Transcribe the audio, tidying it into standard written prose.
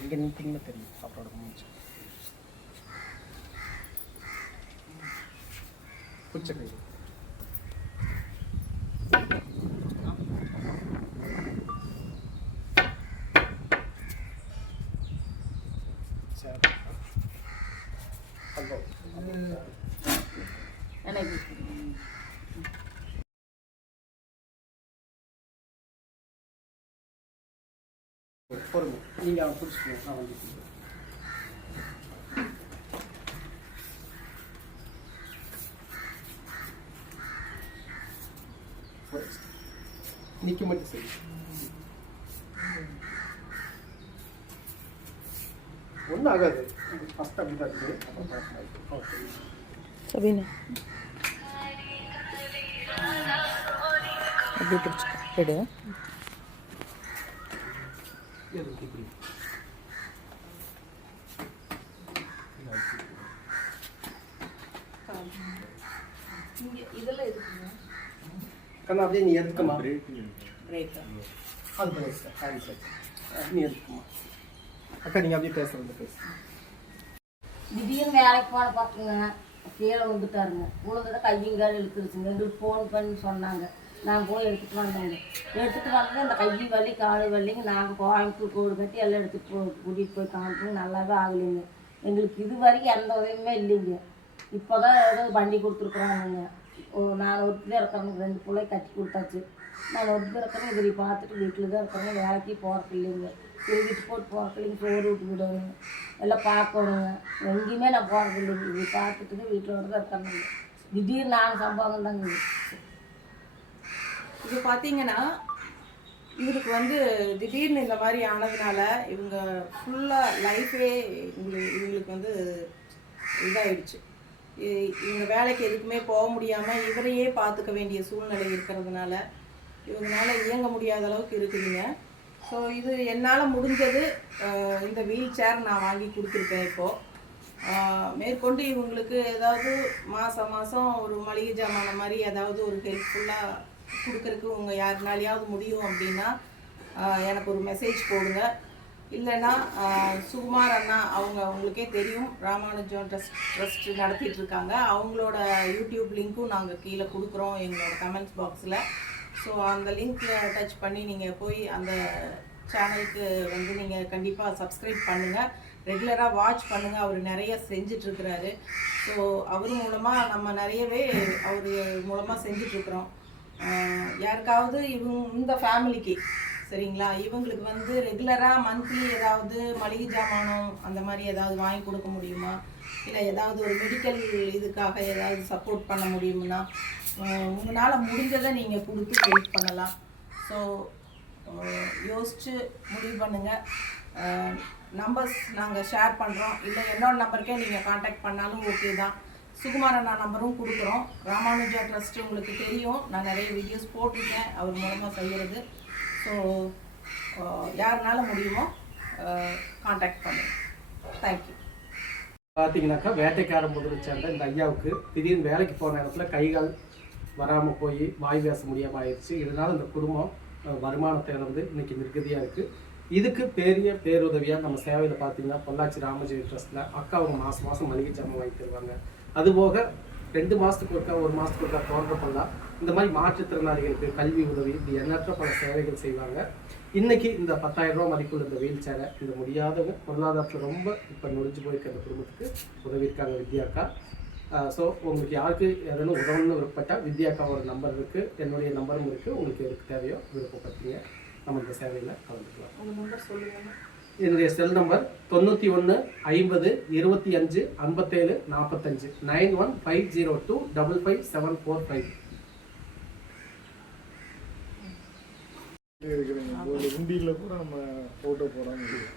இங்கே நிற்கிங்கன்னு தெரியும் அவரோட மூச்சு புச்சக்கை பொறுமை நீங்கள் அவன் பிடிச்சிக்கணும் நான் வந்து நிற்க மட்டும் சரி ஒன்றும் ஆகாது ஃபஸ்ட் அப்படி தான் இருக்குது அப்புறம் ஓகே சபீனா அப்படியே பிடிச்சிக்கோ எடு கண்ணா அப்படியே நீ எதுக்குமா அது சார் நீ எதுக்குமா அக்கா நீங்கள் அப்படியே பேசுறது பேசு திடீர்னு வேலைக்கு போன பார்த்துங்க கீழே வந்துட்டாருங்க உழுந்ததை கையங்கால் இழுத்துருச்சுங்க எங்களுக்கு ஃபோன் பண்ணி சொன்னாங்க நான் போய் எடுத்துகிட்டு வந்தேங்க எடுத்துகிட்டு வந்து அந்த கை வலி காலு வலிங்க நாங்கள் கோயம்புத்தூர் கோடு கட்டி எல்லாம் எடுத்துகிட்டு கூட்டிகிட்டு போய் காமிப்போம் நல்லாவே ஆகலைங்க எங்களுக்கு இது வரைக்கும் எந்த உதவியுமே இல்லைங்க இப்போ தான் ஏதோ வண்டி கொடுத்துருக்குறாங்க நான் ஒருத்தர் இருக்கிறவங்க 2 பிள்ளை கட்டி கொடுத்தாச்சு நான் ஒருத்தர் இருக்கிறேன் இவரை பார்த்துட்டு வீட்டில் தான் இருக்கிறேங்க வேலைக்கு போகிறது இல்லைங்க வீட்டு போட்டு போகிறது இல்லைங்க சோறு விட்டு விடணும் எல்லாம் பார்க்கணுங்க எங்கேயுமே நான் போகிறது இல்லைங்க இவரை பார்த்துட்டு வீட்டில் வந்து தான் இருக்கிறேங்க திடீர்னு நாங்கள் சம்பவம் தாங்க இது பார்த்தீங்கன்னா இவருக்கு வந்து திடீர்னு இந்த மாதிரி ஆனதுனால இவங்க ஃபுல்லாக லைஃபே இவங்களுக்கு வந்து இதாகிடுச்சு. இவங்க வேலைக்கு எதுக்குமே போக முடியாமல் இவரையே பார்த்துக்க வேண்டிய சூழ்நிலை இருக்கிறதுனால இவங்களால இயங்க முடியாத அளவுக்கு இருக்குதுங்க. ஸோ இது என்னால் முடிஞ்சது இந்த வீல் சேர் நான் வாங்கி கொடுத்துருக்கேன். இப்போது மேற்கொண்டு இவங்களுக்கு ஏதாவது மாதம் ஒரு மளிகை ஜாமான மாதிரி ஏதாவது ஒரு ஹெல்ப்ஃபுல்லாக கொடுக்குறதுக்கு உங்கள் யாருனாலையாவது முடியும் அப்படின்னா எனக்கு ஒரு மெசேஜ் போடுங்க. இல்லைன்னா சுகுமார் அண்ணா அவங்களுக்கே தெரியும், ராமானுஜம் ட்ரஸ்ட் நடத்திட்டுருக்காங்க. அவங்களோட யூடியூப் லிங்க்கும் நாங்கள் கீழே கொடுக்குறோம் எங்களோட கமெண்ட்ஸ் பாக்ஸில். ஸோ அந்த லிங்க்கில் டச் பண்ணி நீங்கள் போய் அந்த சேனலுக்கு வந்து நீங்கள் கண்டிப்பாக சப்ஸ்கிரைப் பண்ணுங்கள், ரெகுலராக வாட்ச் பண்ணுங்கள். அவர் நிறைய செஞ்சிட்ருக்கிறாரு. ஸோ அவர் மூலமாக நம்ம நிறையவே அவர் மூலமாக செஞ்சிட்ருக்குறோம். யாருக்காவது இந்த ஃபேமிலிக்கு சரிங்களா, இவங்களுக்கு வந்து ரெகுலராக மந்த்லி ஏதாவது மளிகை ஜாமானம் அந்த மாதிரி ஏதாவது வாங்கி கொடுக்க முடியுமா, இல்லை ஏதாவது ஒரு மெடிக்கல் இதுக்காக ஏதாவது சப்போர்ட் பண்ண முடியும்னா உங்களால் முடிஞ்சதை நீங்கள் கொடுத்து ஹெல்ப் பண்ணலாம். ஸோ யோசித்து முடிவு பண்ணுங்கள். நம்பர்ஸ் நாங்கள் ஷேர் பண்ணுறோம், இல்லை என்னோட நம்பருக்கே நீங்கள் காண்டாக்ட் பண்ணாலும் ஓகே தான். சுகுமார் அண்ணா நம்பரும் கொடுக்குறோம். ராமானுஜா ட்ரஸ்ட் உங்களுக்கு தெரியும், நான் நிறைய வீடியோஸ் போட்டிருக்கேன் அவர் மூலமாக செய்கிறது. ஸோ யாருனால முடியுமோ காண்டாக்ட் பண்ணுங்கள். தேங்க்யூ. பார்த்தீங்கன்னாக்கா வேட்டைக்காரன் முதல் சேர்ந்த இந்த ஐயாவுக்கு திடீர்னு வேலைக்கு போன இடத்துல கைகால் வராமல் போய் வாய் பேச முடியாமல் ஆயிடுச்சு. இதனால் இந்த குடும்பம் வருமானத்தை இழந்து இன்றைக்கி நிர்கதியாக இருக்குது. இதுக்கு பெரிய பேருதவியாக நம்ம சேவையில் பார்த்தீங்கன்னா பொள்ளாச்சி ராமஜெயம் ட்ரஸ்ட்டில் அக்கா அவங்க மாதம் மளிகை ஜாமான் வாங்கி தருவாங்க. அதுபோக 2 மாதத்துக்கு ஒருக்கா 1 மாதத்துக்கு ஒருக்கா தோன்றப்பெல்லாம் இந்த மாதிரி மாற்றுத்திறனாளிகளுக்கு கல்வி உதவி இப்படி எண்ணற்ற பல சேவைகள் செய்வாங்க. இன்றைக்கி இந்த 10,000 ரூபா மதிப்புள்ள இந்த வீல் சேரை இந்த முடியாதவங்க பொருளாதாரத்தில் ரொம்ப இப்போ நொடிஞ்சு போயிருக்க அந்த குடும்பத்துக்கு உதவியிருக்காங்க வித்யாக்கா. ஸோ உங்களுக்கு யாருக்கு எதனும் உதவணும்னு விருப்பப்பட்டால் வித்யாக்காவோட நம்பர் இருக்குது, என்னுடைய நம்பரும் இருக்குது. உங்களுக்கு எதுக்கு தேவையோ விருப்பப்பட்டீங்க நம்ம இந்த சேவையில் கலந்துக்கலாம். உங்கள் நம்பர் சொல்லுங்கள். என்னுடைய செல் நம்பர் 91 50 25 57 45 91 502 55745. உண்டியில் கூட நம்ம ஃபோட்டோ போடாமல்